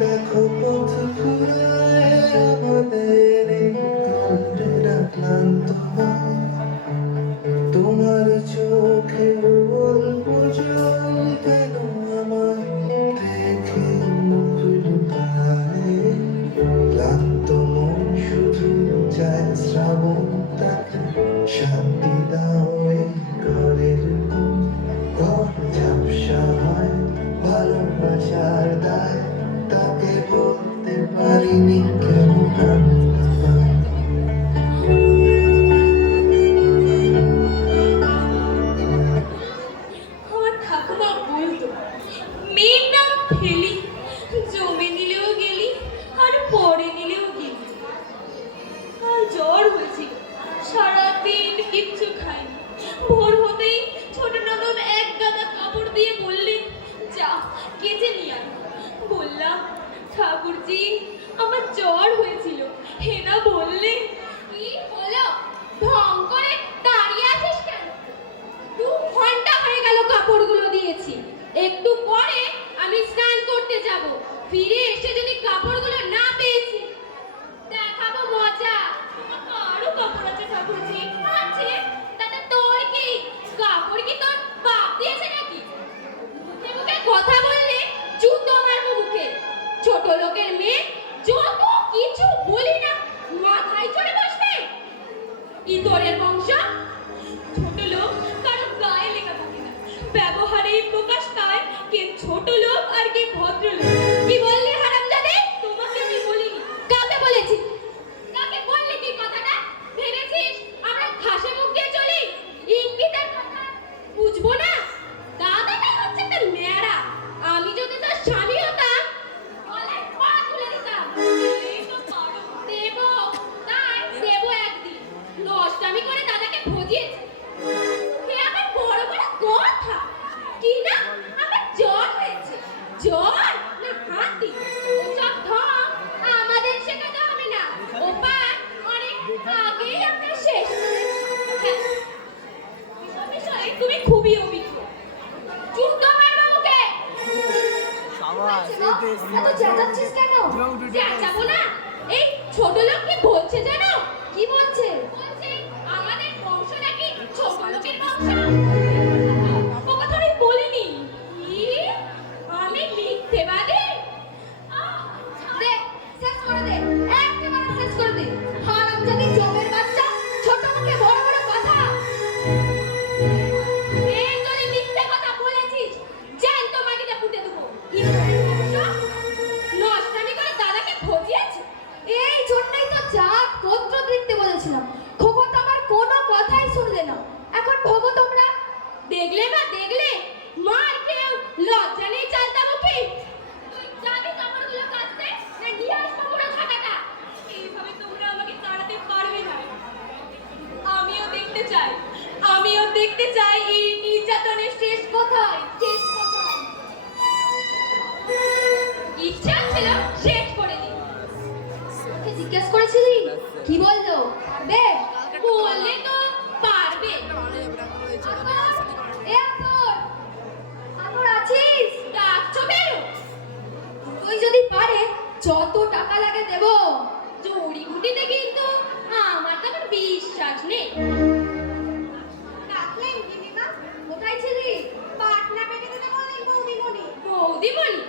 দেখো পথ ঘুরায় আমাদের এই কণ্ঠেরা ক্লান্ত হয় তোমার চোখে অল্প জল কেন আমার দেখে মুখ লুকায় ক্লান্ত মন শুধু চায় শ্রাবণ তাকে শান্তি দাও এই ঘরের ঘর ঝাপসা হয় ভালোবাসার দায় তাকে বলতে পারিনি কেমন আনন্দ পায় আমার ঠাকুমা বলতো মেয়ের নাম ফেলি, জমে নিলেও গেলি আর পরে নিলেও গেলি। আর জ্বর হয়েছিল, সারাদিন কিচ্ছু খাইনি। ভোর হতেই ছোট ননদ এক গাদা কাপড় দিয়ে বললে যা কেচে নিয়ে আয়। বললাম ঠাকুরজি আমার জ্বর হয়েছিল। হেনা বললে কি হলো, ঢং করে দাঁড়িয়ে আছিস কেন? 2 ঘন্টা হয়ে গেল কাপড়গুলো দিয়েছি, একটু পরে আমি স্নান করতে যাব। ফিরে এসে যদি কাপড়গুলো না পেয়েছি দেখাবো মজা। আরো কাপড় আছে ঠাকুরজি? আছে, তাতে তোর কি? কাপড় কি তোর বাপ দিয়েছে নাকি? মুখে মুখে কথা বললে জুতো মারবো মুখে। ছোট লোকের মেয়ে, যত কিছু বলি না মাথায় চড়ে বসবে। ইতরের বংশ, ছোট লোক কারো গায়ে লেখা থাকে না, ব্যবহারেই প্রকাশ পায় কে ছোট লোক আর কে ভদ্রলোক। কি বললি হারামজাদে? তোমাকে আমি বলিনি। কাকে বলেছি? কাকে বললি তুই কথাটা? ভেবেছিস আমরা ঘাসে মুখ দিয়ে চলি? ইঙ্গিতের কথা বুঝবো না? দাদাটা হচ্ছে একটা মেয়েরা। আমি যদি তার স্বামী হতাম গলায় পা তুলে দিতাম। এই তো পারো। দেবো, তাই দেবো একদিন। নষ্টামি করে দাদাকে ভজিয়েছে। সে আবার বড় বড় কথা। কি না আমার জ্বর হয়েছে। জ্বর না হাতি? ওসব ঢং আমাদের শেখাতে হবে না। ওপার অনেক আগেই আমরা শেষ করেছি। হ্যাঁ, এসব বিষয়ে তুমি খুবই অভিজ্ঞ। জুতো মারবো মুখে। এত চেঁচাচ্ছিস কেন? চেঁচাবো না? এই ছোট লোক কি বলছে জানো? কি বলছে? বলছে আমাদের বংশ নাকি ছোট লোকের বংশ। ও কথা আমি বলিনি। কি? আমি মিথ্যেবাদী? দে, শেষ করে দে, একেবারে শেষ করে দে। হারামজাদি জমের বাচ্চা, ছোট মুখে বড় বড় কথা। এই তোরে মিথ্যে কথা বলেছিস, জ্যান্ত মাটিতে পুঁতে দেবো। ইতরের বংশ নষ্টামি করে দাদাকে ভজিয়েছে। এই জন্যই তো জাত গোত্র দেখতে বলেছিলাম। খোকন তো আমার কোনো কথাই শুনলে না। এখন ভোগো তোমরা। দেখলে না দেখলে, মার খেয়েও লজ্জা নেই চালতা মুখে। তুই যাবি কাপড়গুলো কাচতে, না নিয়ে আসবো পুরো খাতাটা? এইভাবে তোমরা আমাকে তাড়াতে পারবে না। আমিও দেখতে চাই এই নির্যাতনের শেষ কোথায়, শেষ কোথায়। ইচ্ছা ছিল শেষ করে দিই। ওকে জিজ্ঞেস করেছিলি, কি বললো? পারবে? বললে তো পারবে। আতর আছিস? ডাকছো কেন? তুই যদি পারে যত টাকা লাগে দেব। জড়িবুটিতে কিন্তু আমার তো বিশ্বাস নেই। ডাকলেন দিদিমা? কোথায় ছিলি? পাটনা পেটে দিতে বললেন বৌদিমণি। বৌদিমণি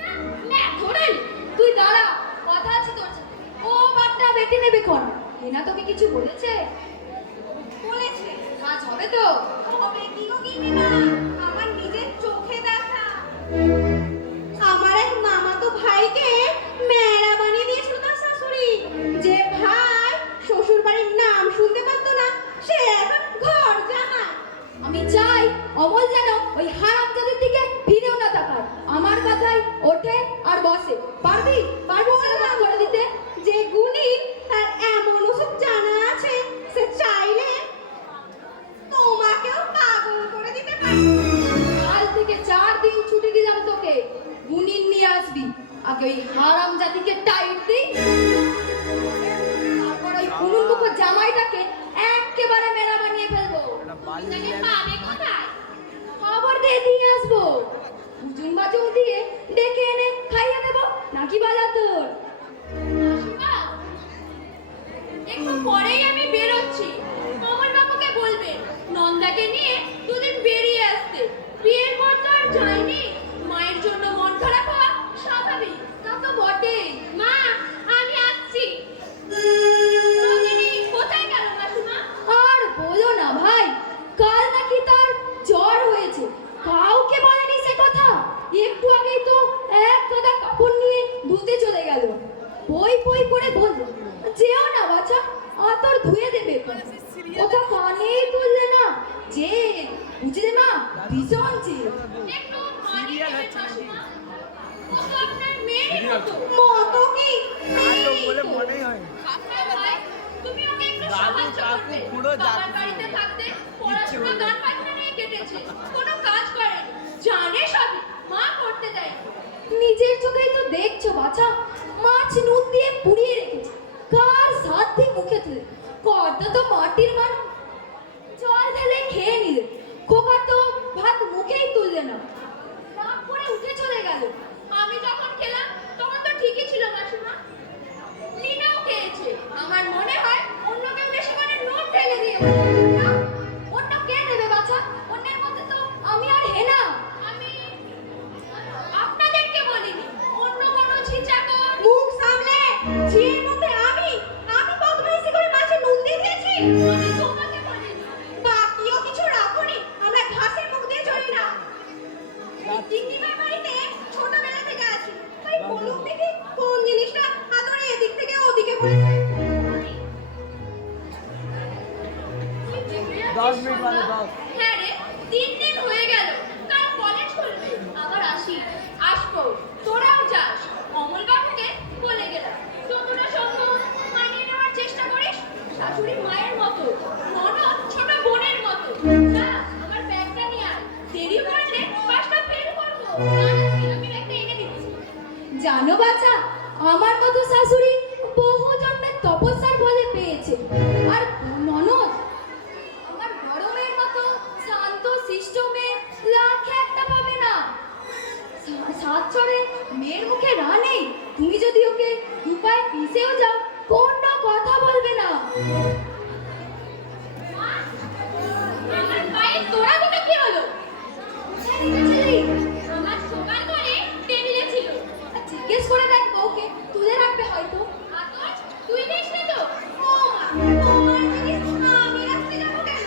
না, ম্যাথরালি। তুই দাঁড়া, কথা আছে তোর সাথে। ও পাটনা বেটে নেবে কোন? হেনা তোকে কিছু বলেছে? বলেছে। কাজ হবে তো? হবে কি গো গিন্নিমা, আমার নিজের চোখে দেখা। আমার এক মামাতো ভাইকে মেয়েরা বানিয়ে দিয়েছিল তার শাশুড়ি। যে ভাই শ্বশুর বাড়ির নাম শুনতে পারতো না, সে এখন ঘর জামাই। আমি চাই অমল যেন ওই হারামজাদের দিকে ফিরেও না তাকায়। আমার কথাই ওঠে আর বসে। পারবি? পারবো সেটা করে দিতে? যে গুণী তার এমন ওসব জানা আছে, সে চাইলে তোমাকেও পাগল করে দিতে পারে। কাল থেকে 4 দিন ছুটি দিলাম তোকে। গুণী নিয়ে আসবি। আগে ওই হারামজাদিকে টাইট দিই, তারপর ওই কুনুর জামাইটাকে একেবারে মেরা বানিয়ে ফেলবো। পাবে কোথায়? খবর দিয়ে দিয়ে আসবো। হুজুম বাজুম দিয়ে ডেকে এনে খাইয়ে দেবো। নাকি বালা তোর? মাসিমা, একটু পরেই আমি বেরোচ্ছি। অমল বাবুকে বলবেন নন্দাকে নিয়ে দুদিন বেরিয়ে আসতে। বিয়ের পর তো আর যায়নি। মায়ের জন্য মন খারাপ হওয়া স্বাভাবিক। তা তো বটেই। মা, আমি আসছি। নন্দিনী কোথায় গেল মাসিমা? আর বলো না ভাই, কাল নাকি তার জ্বর হয়েছে, কাউকে বলেনি সে কথা। একটু আগেই তো এক গাদা কাপড় নিয়ে ধুতে চলে গেল। বই বই করে বলল, যেও না বাছা, আতর ধুয়ে দেবে। কথা কানেই তুললে না। যে বুঝলে মা, ভীষণ যে একটু মানিয়ে নেবেন মাসিমা। ও তো আপনার মেয়েরই মতো। মতো কি বলে মনেই হয় না। আপনার ভাই, তুমি ওকে একটু দাদু, সাহায্য কাকু, করবে। খুড়ো, বাবার জাতি বাড়িতে থাকতে কিচ্ছু পড়াশোনা বলবে না। গান বাজনা কেটেছে। কোনো কাজ করে জানে সবই, মা করতে দেয়। নিজের চোখেই তো দেখছো বাছা, মাছ নুন দিয়ে পুড়িয়ে রেখেছে, কার সাধ্যে মুখে তুলে। কর্তা তো মাটির মানুষ, জল ঢেলে খেয়ে নিলে। খোকা তো ভাত মুখেই তুললে না, রাগ করে উঠে চলে গেল। আমি যখন খেলাম তখন তো ঠিকই ছিল মাসিমা। লীনাও খেয়েছে। আমার মনে হয় অন্য কেউ বেশি করে নুন ঢেলে দিয়েছে। না, অন্য কে দেবে বাছা? অন্যের মধ্যে তো আমি আর হেনা। আমি আপনাদেরকে বলিনি, অন্য কোনো ছিচাকর। মুখ সামলে, ঝিয়ের মধ্যে আমি বদমাইশি করে মাছে নুন দিয়ে দিয়েছি। আমি তোমাকে বলিনি। বাকিও কিছু রাখোনি, আমরা ঘাসের মুখ দিয়ে চলি না। চিংড়িমার বাড়িতে ছোটবেলা থেকে আছি, তাই বলুক দেখি কোন জিনিসটা হাতুড়ি এদিক থেকে ওদিকে পড়েছে। 10 মিনিট মানে 10। হ্যাঁ রে, 3 দিন হয়ে গেল। কাল কলেজ খুলবে। আবার আসি। আসবো, তোরাও যাস। অমল বাবুকে বলে গেলাম যতটা সম্ভব মানিয়ে নেওয়ার চেষ্টা করিস। শাশুড়ি মায়ের মতো, ননদ ছোট বোনের মতো। যা, আমার ব্যাগটা নিয়ে আয়। দেরি করলে বাসটা ফেল করবো। না না, আমি ব্যাগটা এনে দিচ্ছি। জানো বাছা, আমার মতো শাশুড়ি বহু জন্মের তপস্যার বলে পেয়েছে। আর ননদ আমার বড় মেয়ের মতো শান্ত শিষ্ট মেয়ে লাখে একটা পাবে না। সাত চড়ে মেয়ের মুখে রা নেই। তুমি যদি ওকে দুপায়ে পিষেও যাও, কোনো কথা বলবে না। মা, আমার পায়ে তোরা দুটো কি হলো? আমার শোবার ঘরে টেবিলে ছিল। জিজ্ঞেস করে দেখ বউকে, তুলে রাখবে হয়তো। আতর তুই দিস না তো? ও মা, তোমার জিনিস আমি রাখতে যাবো কেন?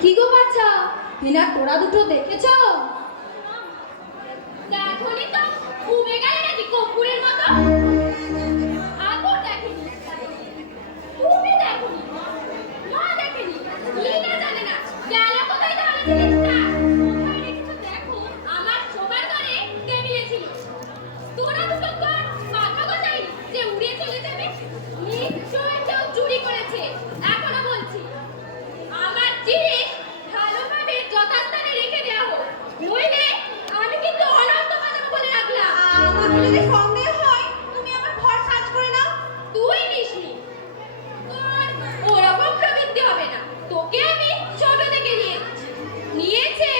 কি গো বাচ্চা, হেনার তোরা দুটো দেখেছো? দেখনি তো, ঘুমে গেলে নাকি কপুরের মতো? আতর দেখেনি, তুমি দেখনি, মা দেখেনি, লীনা জানে না। গেল কোথায় তাহলে জিনিসটা? কোথায় রেখেছো দেখো। আমার শোবার ঘরে টেবিলে ছিল। তোরা দুটো তো আর বাঁকা গোছাই যে উড়ে চলে যাবে। নিশ্চয়ই কেউ চুরি করেছে। এখনো বলছি, আমার জিনিস ভালোভাবে যথাস্থানে রেখে দেওয়া হোক, নইলে আমি কিন্তু অনন্ত বাজাবো বলে রাখলাম। আমাকে যদি সন্দেহ হয়, তুমি আমার ঘর সার্চ করে নাও। তুই নিসনি, তোর ওরকম প্রবৃত্তি হবে না। তোকে আমি ছোট থেকে নিয়েছি। নিয়েছে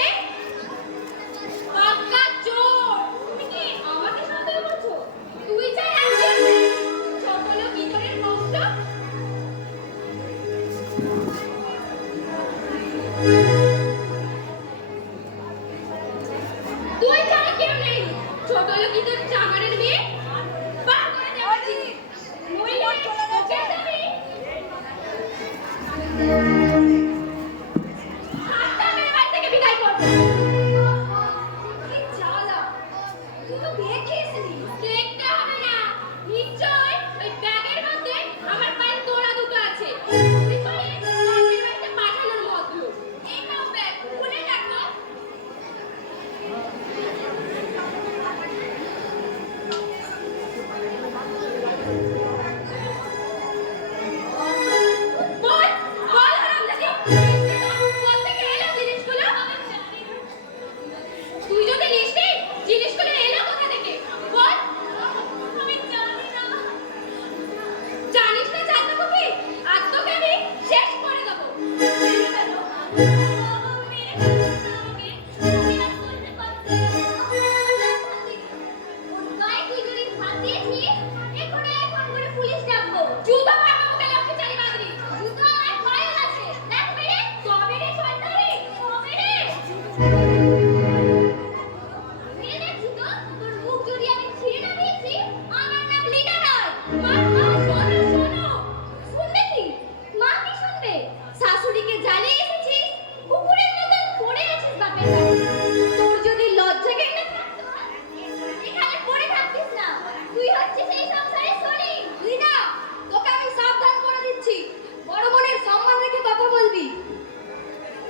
পাক্কা চোর। তুমি কি আমাকে সন্দেহ করছো? তুই চাই একজন ছোট লোক ইঁদুরের বংশ। তুই ছাড়া কেউ নেই। ছোট লোক ইঁদুর চামারের মেয়ে। বার করে দেওয়া জিনিস। নইলে তোকে আমি হাতটা মেরে বাড়ি থেকে বিদায় করবো। কি জ্বালা, তুই তো দেখিসনি। দেখতে হবে না। নিশ্চয় ওই ব্যাগের মধ্যে আমার পায়ের তোড়া দুটো আছে। চুরি করে বাপের বাড়িতে পাঠানোর মতলব। এই নাও ব্যাগ, খুলে দেখো। বল, বল হারামজাদি। কোত্থেকে এলো জিনিসগুলো? তুই যদি নিসনি, জিনিসগুলো এলো কোথা থেকে? বল। আমি জানি না। জানিস না জানতে কি? আজ তোকে আমি শেষ করে দেবো। মেরে ফেলো। বাবা, মেরে ফেলো না আমাকে। আমি আর বলতে পারছি না। জুতো মারবো মুখে লক্ষ্মী চালি বাদরি জুতো আর পায়ে আছে দেখ মেরে কবে রে শয়তানি কবে রে মেরে দেখ জুতো তোর মুখ যদি আমি ছিঁড়ে না দিয়েছি আমার নাম লিডার নয় মা শোনো শোনো শুনবে কি মা কি শুনবে শাশুড়িকে জ্বালিয়ে এসেছিস কুকুরের মতন পড়ে আছিস বাপের বাড়ি তোর যদি লজ্জা জ্ঞান থাকতো এখানে পড়ে থাকতিস না তুই হচ্ছিস এই সংসারে শনি তুই না তোকে আমি সাবধান করে দিচ্ছি বড় বোনের সম্মান রেখে কথা বলবি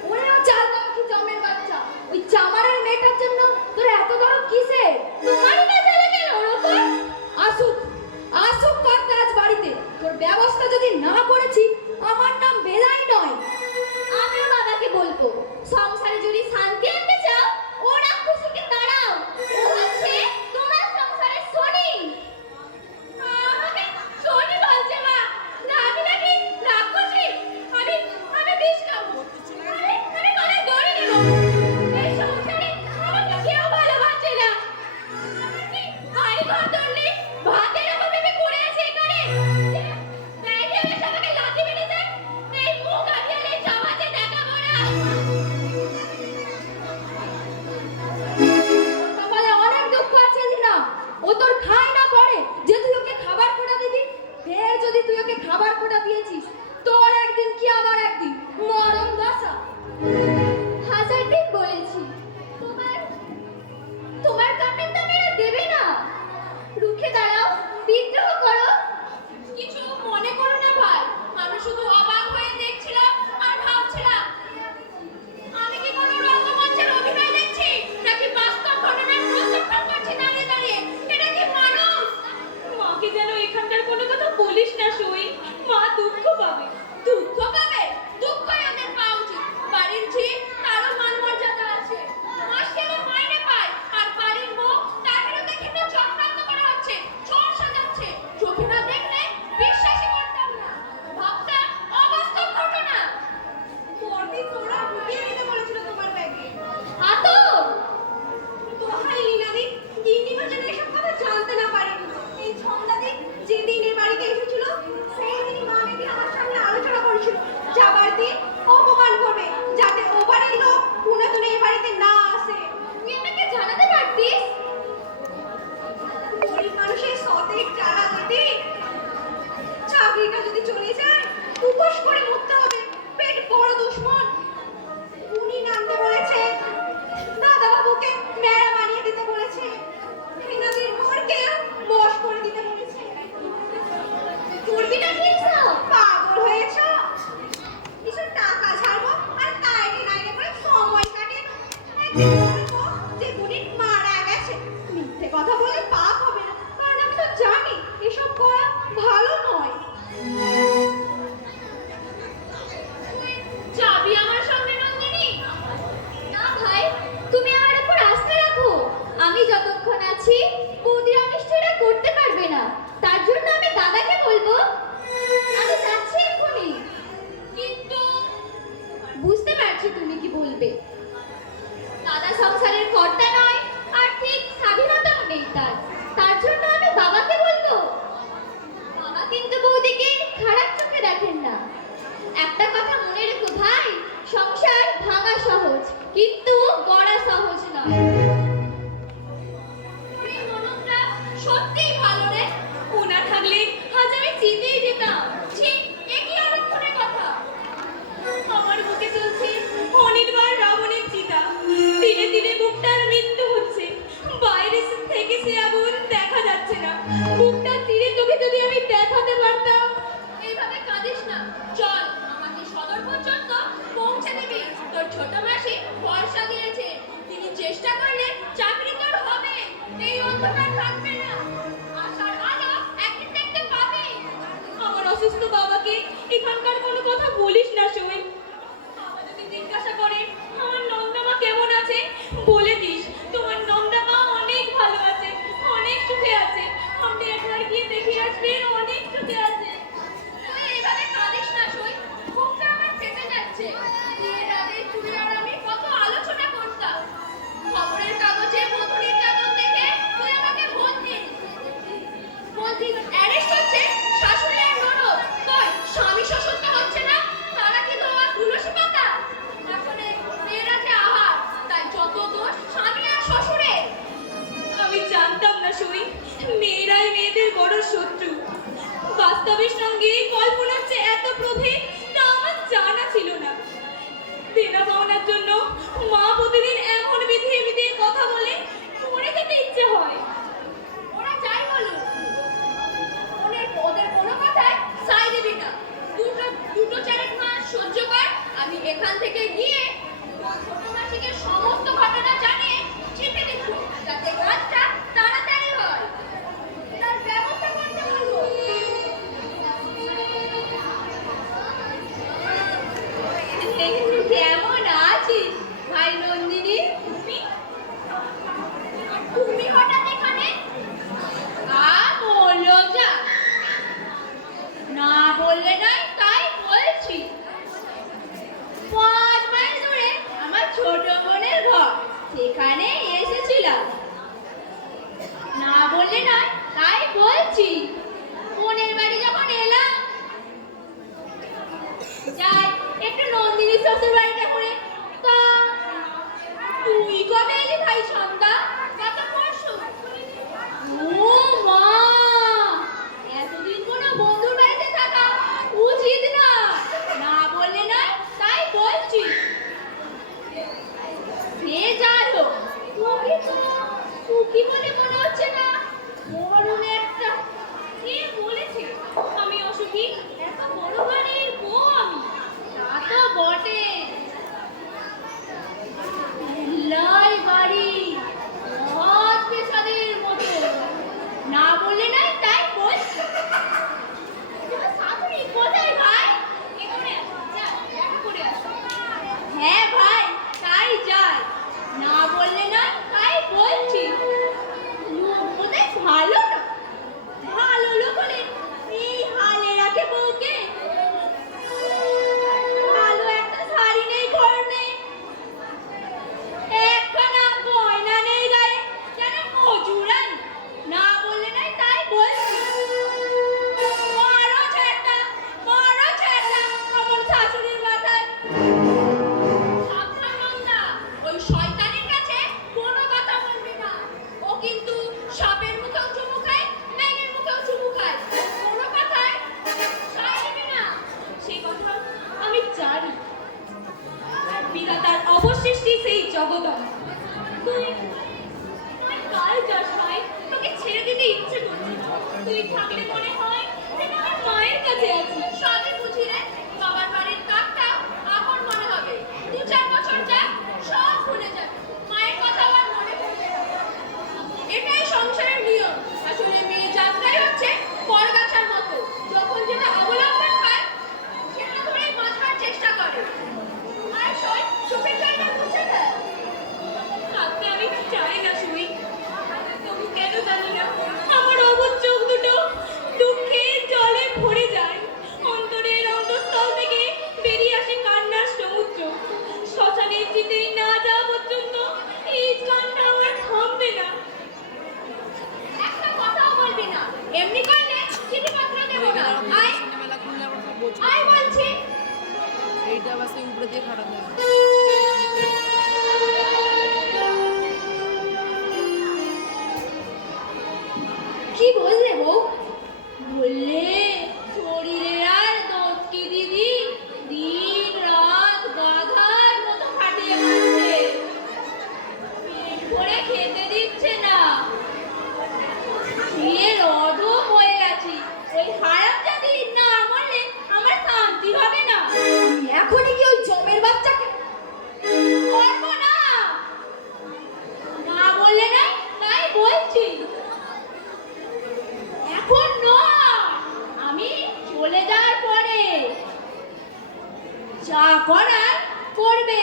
ওরেও চাল কি জমের বাচ্চা ওই চামারের মেয়েটার জন্য তোর এত বড় কিসে তোমারই না জ্বালা কেন ওর ওপর আসুক আসুক কর্তা আজ বাড়িতে তোর ব্যবস্থা যদি না করেছি আমার নাম বেলাই নয় আমিও বাবাকে বলবো সংসারে যদি শান্তি আনতে চাও ও রাক্ষসীকে তাড়াও ও হচ্ছে তোমার সংসারে শনি আমাকে শনি বলছে মা না আমি নাকি রাক্ষসী আমি বিষ খাবো আমি গলায় দড়ি নেব এই সংসারে আমাকে কেউ ভালোবাসে না আমার কি বাড়ি ঘর ধরলে ভাতের অভাবে আমি পড়ে আছি এখানে বাইরে এসে আমাকে লাথি মেরে দেয় এই মুখ আড়িয়ালে জামাতে দেখাবো না কপালে অনেক দুঃখ আছে না ও তোর খায় না পড়ে যে তুই ওকে খাবার খোটা দিবি যদি তুই ওকে খাবার খোটা দিয়েছিস তোর একদিন কি আবার একদিন মরণ দশা হাজার দিন বলেছি তোমার তোমার কাপের দাম এরা দেবে না রুখে দাঁড়াও বিদ্রোহ করো কিছু মনে করো না ভাই আমি শুধু অবাক হয়ে দেখছিলাম আর ভাবছিলাম আমি কি কোনো রঙ্গমঞ্চের অভিনয় দেখছি নাকি বাস্তব ঘটনার প্রত্যক্ষ করছি দাঁড়িয়ে দাঁড়িয়ে এটা কি মানুষ মাকে যেন এখানকার কোনো কথা বলিস না সই মা দুঃখ পাবে দুঃখ পাবে দুঃখই ওদের পাওয়া উচিত বাড়ির ঝি তারও মান মর্যাদা আছে মাস গেলে মাইনে পায় আর বাড়ির বউ তার বিরুদ্ধে ঘৃণা চক্রান্ত করা হচ্ছে চোর সাজাচ্ছে চোখে না দেখলে বিশ্বাসই করতাম না ভাবতাম অবাস্তব ঘটনা বর্দি তোরা ঢুকিয়ে দিতে বলেছিল তোমার ব্যাগে হাতো তো হাই লিনাদি গিন্নিমা যেন এসব কথা জানতে না পারে এই ঝন্ডাদি যেদিন এ বাড়িতে এসেছিল সেই দিনই মা মেয়েটি আমার সামনে আলোচনা করেছিল যাবার দিন অপমান করবে যাতে ও বাড়ির লোক পুনতুনে এ বাড়িতে না আসে তুই আমাকে জানাতে পারতিস গরিব মানুষের সতেক জ্বালা দিদি চাকরিটা যদি চলে যায় উপোস করে মরতে হবে পেট বড় দুশ্মন উনি নামতে বলেছে দাদা বাবুকে মেরা বানিয়ে দিতে বলেছে হিনাদির ঘরকে বশ করে দিতে বলেছে করবিটা ঠিক পাগল হয়েছ কিছু টাকা ছাড়বো আর তাইরে নাইরে করে সময় কাটিয়ে একদিন বলবো যে বুড়ি মারা গেছে মিথ্যে কথা বলে পাপ হবে না কারণ আমি তো জানি এসব করা ভালো নয় যাবি আমার সঙ্গে নন্দিনী না ভাই তুমি আমার উপর আস্থা রাখো আমি যতক্ষণ আছি বৌদির অনিষ্টটা করতে পারবে না তার জন্য আমি দাদাকে বলবো আমি যাচ্ছি এক্ষুনি কিন্তু বুঝতে পারছি তুমি কি বলবে দাদা সংসারের কর্তা নয় আর্থিক স্বাধীনতাও নেই তার জন্য আমি বাবাকে বলবো বাবা কিন্তু বৌদিকে খারাপ চোখে দেখেন না একটা কথা মনে রেখো ভাই সংসার ভাঙা সহজ কিন্তু গড়া সহজ নয় ওরে মনটা সত্যিই ভালো রে ওনা থাকলে আজ আমি জিতেই যেতাম ঠিক একই অনেকক্ষণের কথা আমার বুকে চলছে অনির্বাণ রাবণের চিতা দিনে দিনে বুকটার মৃত্যু হচ্ছে বাইরে থেকে সে আগুন দেখা যাচ্ছে না বুকটার তীরে তোকে যদি আমি দেখাতে পারতাম এইভাবে কাঁদিস না চল আমাকে সদর পর্যন্ত পৌঁছে দিবি তোর ছোট মাসি ভরসা দিয়েছে তিনি চেষ্টা করলে চাকরি তোর হবে এই অন্ধকার থাকবে না আশার আলো একদিন দেখতে পাবি আমার অসুস্থ বাবাকে এখানকার কোনো কথা বলিস না সই বাবা যদি জিজ্ঞাসা করে আমার নন্দামা কেমন আছে বলে দিস তোমার নন্দামা অনেক ভালো আছে অনেক সুখে আছে আপনি একবার গিয়ে দেখে আসবেন অনেক সুখে আছে তুই এইভাবে কাঁদিস না সই বুকটা আমার ফেটে যাচ্ছে বিয়ের আগে তুই আর আমি কত আলোচনা করতাম খবরের কাগজে মধুরীর চাদর দেখে তুই আমাকে বলতি অ্যারেস্ট হচ্ছে শাশুড়ি আর ননদ বাস্তবের সঙ্গে কল্পনার যে এত প্রভেদ তা আমার জানা ছিল না। দেনা পাওনার জন্য মা প্রতিদিন এমন বিধিয়ে বিধিয়ে কথা বলে মরে যেতে ইচ্ছে হয়। ওরা যাই বলুক, ওদের কোনো কথায় সাই দিবি না। দুটো 4 মাস সহ্য কর, আমি এখান থেকে গিয়ে তোর ছোট মাসিকে সমস্ত ঘটনা জানিয়ে চিঠি লিখব, যাতে কাজটা তাড়াতাড়ি হয়। তার ব্যবস্থা করতে বলবো। কেমন আছিস ভাই নন্দিনী? তুমি হঠাৎ এখানে? বললো যা, না বললে নয় তাই বলছি। 5 মাইল দূরে আমার ছোট বোনের ঘর, সেখানে এসেছিলাম। না বললে নয় তাই বলছি। বোনের বাড়ি যখন এলাম, যাই একটু নন্দিনী শ্বশুর বাড়িটা করে। তা তুই কবে এলি ভাই সন্ধ্যা? গত পরশু। ও মা, এতদিন কোনো বন্ধুর বাড়িতে থাকা উচিত না। না বললে নয় তাই বলছি। সে যাই হোক, তোকে তো সুখী বলে মনে হচ্ছে না। মরণে একটা কে বলেছে আমি অসুখী? এত বড় বাড়ির বউ আমি। তা তো বটে, লাই বাড়ি মহৎ পেশাদের মতো। না বললে নাই তাই বলছি। তোমার শাশুড়ি কোথায় ভাই? কি করে আসো? যা, দেখা করে আসো। হ্যাঁ ভাই, তাই যাই। না বললে না তাই বলছি। লোক বোধহয় ভালো না। ভালো লোক হলে এই হালে রাখে বউকে। ভালো একটা শাড়ি নেই, ঘর নেই, একখানা গয়না নেই গায়ে, যেন মজুরান। না বললে নাই তাই বলছি। মারো ছেড়টা, আমার শাশুড়ির মাথায়। সাবধান নন্দা, ওই শয়তানের কাছে কোনো কথা বলবি না। ও কিন্তু সাপের মুখেও চুমু খায়, ব্যাঙের মুখেও চুমু খায়। কোনো কথায় সাই দিবি না। সেই কথা আমি জানি। বিধাতার অবশিষ্টি সেই জগদম। তুই তুই কাল যাস ভাই, তোকে ছেড়ে দিতে ইচ্ছে করছে না। তুই থাকলে মনে হয় যেন আমার মায়ের কাছে আছি। সবই বুঝি রে, বাবার বাড়ির কাকটা আপন মনে হবে। 2-4 বছর যাক, সব ভুলে যাবে। মায়ের কথা আর মনে পড়বে না। এটাই সংসারের নিয়ম। আসলে মেয়ে যাত্রাই হচ্ছে পরগাছার মতো। যখন যেটা অবলম্বন হয়, সেটা ধরেই বাঁচবার চেষ্টা করে। আর সই চোখের জলটা মুছে দেয়। থাকতে আমি চাই না শুই, তবু কেন জানি না আমার অবুঝ চোখ দুটো দুঃখের জলে ভরে যায়। অন্তরের অন্তঃস্থল থেকে বেরিয়ে আসে কান্নার সমুদ্র। শ্মশানের চিতেই না যাওয়া পর্যন্ত এই কান্না আমার থামবে না। একটা কথাও বলবি না। এমনি করলে চিঠিপত্র দেবো না। আয়, সন্ধ্যাবেলা খুললে আবার সব বলছে আয় বলছি। এইটা আবার সেই উপরে দিয়ে খারাপ হয়ে গেছে। কি বললে বউ? বললে শরীরের আর দোষ কি দিদি? দিন রাত গাধার মতো খাটিয়ে মারছে, পেট ভরে খেতে দিচ্ছে না। খেয়ে অধম হয়ে গেছি। ওই হারামজাদি না মরলে আমার শান্তি হবে না। আমি এখনই কি ওই জমের বাচ্চাকে? করবো না। না বললে না তাই বলছি। এখন নয়, আমি চলে যাওয়ার পরে। যা করার করবে,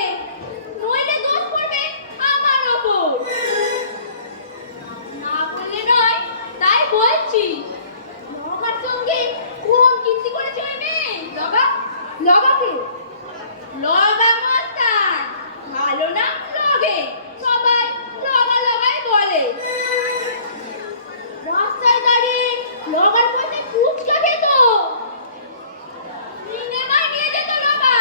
নইলে দোষ পড়বে আমার ওপর। না বললে নয় তাই বলছি। লগার সঙ্গে কোন কীর্তি করেছে ওই মেয়ে? লগাকে? লগা মাস্টার, ভালো না লগে, সবাই লগা লগাই বলে। রাস্তায় দাঁড়িয়ে লগার পথে ফুচকা খেত, সিনেমায় নিয়ে যেত লগা।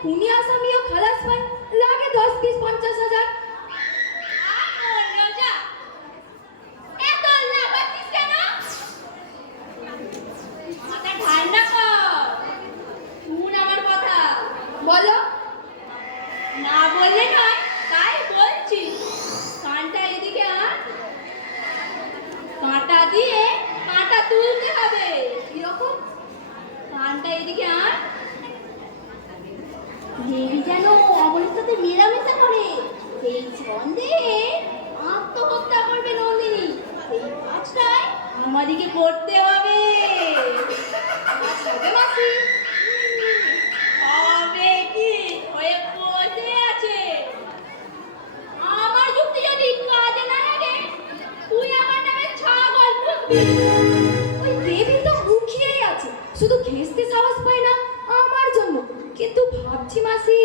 খুনি আসামিও খালাস পায়, লাগে 10 পিস 50,000। আর বলল যা, এত লাফাচ্ছিস কেন? মাথা ঠান্ডা কর, শুন আমার কথা। বলো। না বললে নয়, তাই বলছি। কানটা এদিকে আন, কাঁটা দিয়ে কাঁটা তুলতে হবে। কিরকম? কানটা এদিকে আন। দেবী যেন অমলের সাথে মেলামেশা করে, সেই সন্দেহে আত্মহত্যা করবে নন্দিনী, সেই কাজটাই আমাদেরকে করতে হবে। হবে মাসি। হবে কি, হয়ে বসে আছে। আমার যুক্তি যদি কাজে না লাগে, তুই আমার নামে ছাগল পুষবি। ওই দেবী তো মুখিয়েই আছে, শুধু ঘেঁষতে সাহস পায় না আমার জন্য। কিন্তু ভাবছি মাসি,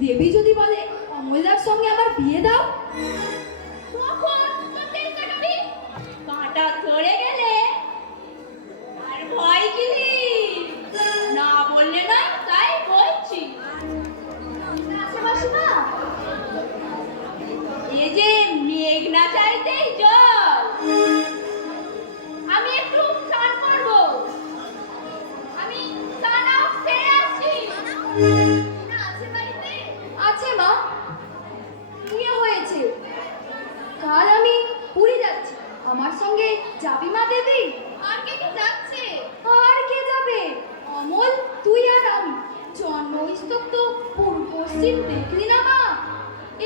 দেবী যদি বলে অমলদার সঙ্গে আমার বিয়ে দাও, তখন তোকে কাটাবি। কাঁটা সরে গেলে আর ভয় কি? না বললে না, তাই বলছি। আছে মাসিমা? এ যে মেঘ না চাইতেই জল। আমি একটু স্নান করবো, আমি স্নান আউট সেরে আসছি। আছে বাড়িতে? আছে মা, বিয়ে হয়েছে। কাল আমি পুরী যাচ্ছি, আমার সঙ্গে যাবি মা দেবী? আর কে কে যাচ্ছে? আর কে যাবে? অমল, তুই আর আমি। জন্মস্তক তো পূর্ব পশ্চিম দেখলি না মা?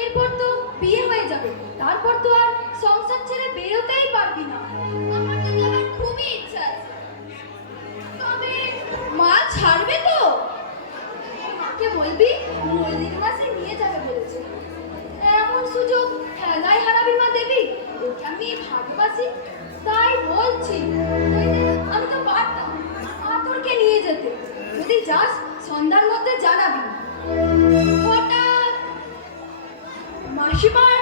এরপর তো বিয়ে হয়ে যাবে, তারপর তো আর সংসার ছেড়ে বেরোতেই পারবি না। আমার তো যাওয়ার খুবই ইচ্ছা আছে। তবে মা ছাড়বে তো? মাকে বলবি মল্লিক মাসে নিয়ে যাবে বলেছে। এমন সুযোগ খেলায় হারাবি মা দেবী, ওকে আমি ভালোবাসি তাই বলছি। নইলে আমি তো পারতাম আতরকে নিয়ে যেতে। যদি যাস সন্ধ্যার মধ্যে জানাবি। হঠাৎ মাসিমার